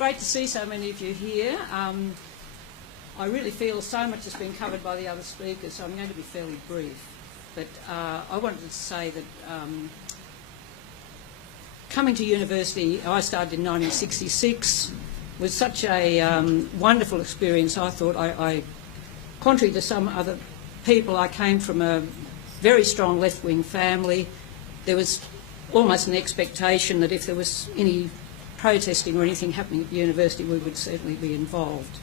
great to see so many of you here. I really feel so much has been covered by the other speakers, so I'm going to be fairly brief. But I wanted to say that coming to university, I started in 1966, was such a wonderful experience. I thought, contrary to some other people, I came from a very strong left-wing family. There was almost an expectation that if there was any protesting or anything happening at university, we would certainly be involved.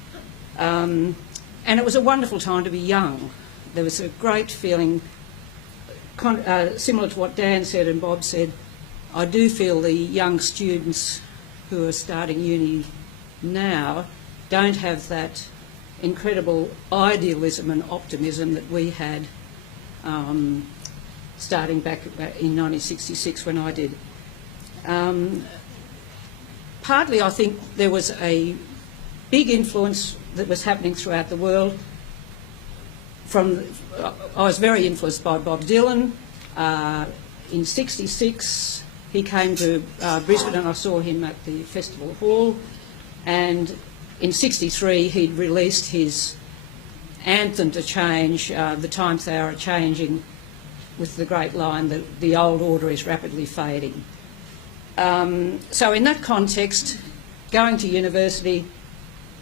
And it was a wonderful time to be young. There was a great feeling, similar to what Dan said and Bob said. I do feel the young students who are starting uni now don't have that incredible idealism and optimism that we had starting back in 1966 when I did. Partly I think there was a big influence that was happening throughout the world. I was very influenced by Bob Dylan. In '66 he came to Brisbane and I saw him at the Festival Hall, and in '63 he'd released his anthem to change, the times they are changing, with the great line that the old order is rapidly fading. So in that context, going to university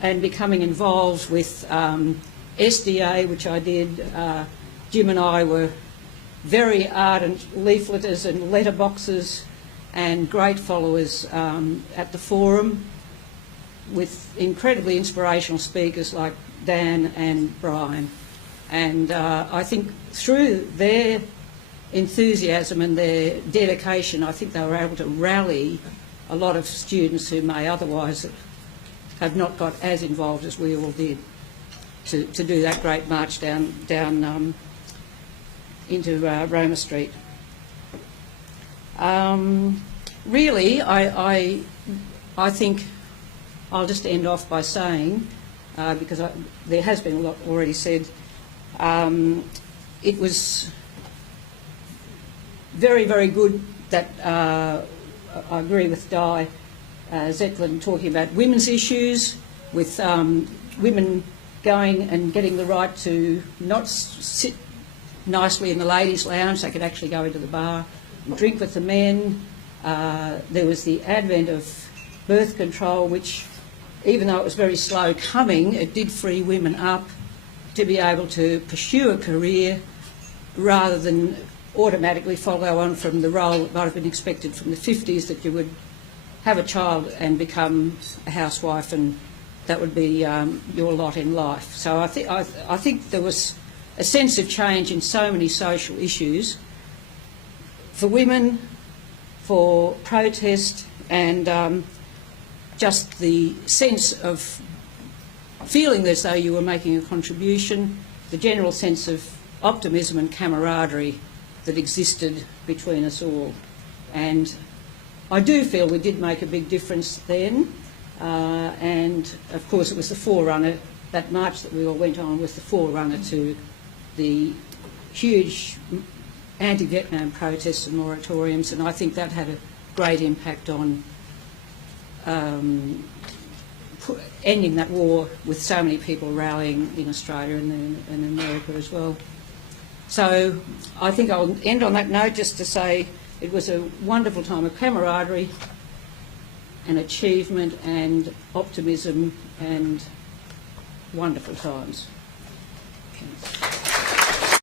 and becoming involved with SDA, which I did, Jim and I were very ardent leafleters and letterboxers and great followers at the forum, with incredibly inspirational speakers like Dan and Brian. And I think through their enthusiasm and their dedication, I think they were able to rally a lot of students who may otherwise have not got as involved as we all did to do that great march down into Roma Street. Really, I think I'll just end off by saying, because there has been a lot already said, it was very, very good that I agree with Di Zetland talking about women's issues, with women going and getting the right to not sit nicely in the ladies' lounge. They could actually go into the bar and drink with the men. There was the advent of birth control, which, even though it was very slow coming, it did free women up to be able to pursue a career rather than automatically follow on from the role that might have been expected from the 50s, that you would have a child and become a housewife and that would be your lot in life. So I think there was a sense of change in so many social issues for women, for protest, and just the sense of feeling as though you were making a contribution, the general sense of optimism and camaraderie that existed between us all. And I do feel we did make a big difference then, and of course it was the forerunner, that march that we all went on was the forerunner to the huge anti-Vietnam protests and moratoriums, and I think that had a great impact on ending that war, with so many people rallying in Australia and in America as well. So I think I'll end on that note just to say it was a wonderful time of camaraderie and achievement and optimism and wonderful times. Okay.